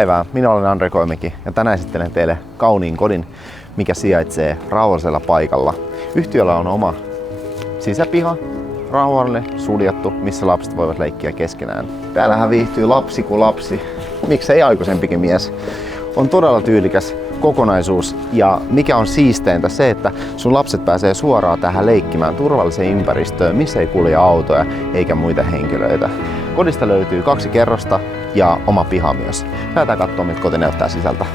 päivää, minä olen Andre Koimäki ja tänään esittelen teille kauniin kodin, mikä sijaitsee rauhallisella paikalla. Yhtiöllä on oma sisäpiha, rauhallinen, suljettu, missä lapset voivat leikkiä keskenään. Täällähän viihtyy lapsi kuin lapsi, miksei aikuisempikin mies. On todella tyylikäs kokonaisuus ja mikä on siisteintä se, että sun lapset pääsee suoraan tähän leikkimään turvalliseen ympäristöön, missä ei kulje autoja eikä muita henkilöitä. Kodista löytyy 2 kerrosta ja oma piha myös. Lähdetään katsomaan, miltä koti näyttää sisältä.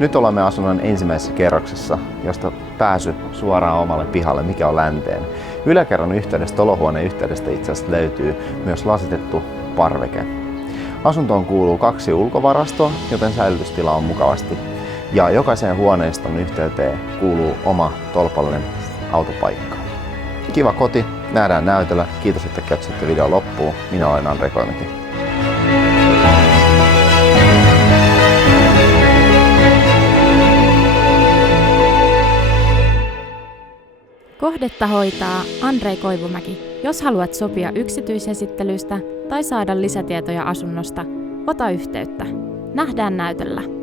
Nyt olemme asunnon ensimmäisessä kerroksessa, josta pääsy suoraan omalle pihalle, mikä on länteen. Yläkerran yhteydestä, olohuoneen yhteydestä itse asiassa löytyy myös lasitettu parveke. Asuntoon kuuluu 2 ulkovarastoa, joten säilytystila on mukavasti. Ja jokaiseen huoneiston yhteyteen kuuluu oma tolpallinen autopaikka. Kiva koti, nähdään näytöllä. Kiitos, että katsoitte videon loppuun. Minä olen Andre Koimäki. Kohdetta hoitaa Andre Koivumäki. Jos haluat sopia yksityisesittelystä tai saada lisätietoja asunnosta, ota yhteyttä. Nähdään näytöllä.